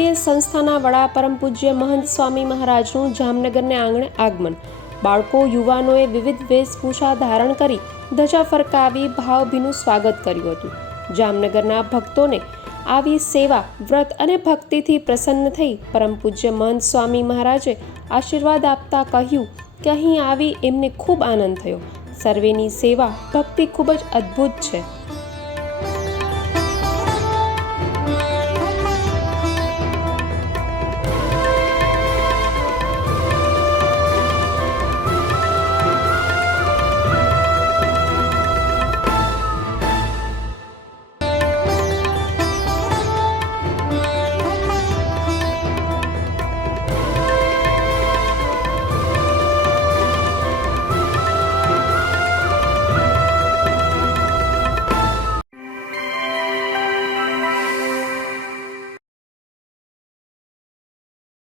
IPS સંસ્થાના વડા પરમ પૂજ્ય મહંત સ્વામી મહારાજનું જામનગરને આંગણે આગમન। બાળકો યુવાનોએ વિવિધ વેશભૂષા ધારણ કરી ધજા ફરકાવી ભાવભીનું સ્વાગત કર્યું હતું। જામનગરના ભક્તોને આવી સેવા, વ્રત અને ભક્તિથી પ્રસન્ન થઈ પરમ પૂજ્ય મહંત સ્વામી મહારાજે આશીર્વાદ આપતા કહ્યું કે અહીં આવી એમને ખૂબ આનંદ થયો। સર્વેની સેવા ભક્તિ ખૂબ જ અદ્ભુત છે।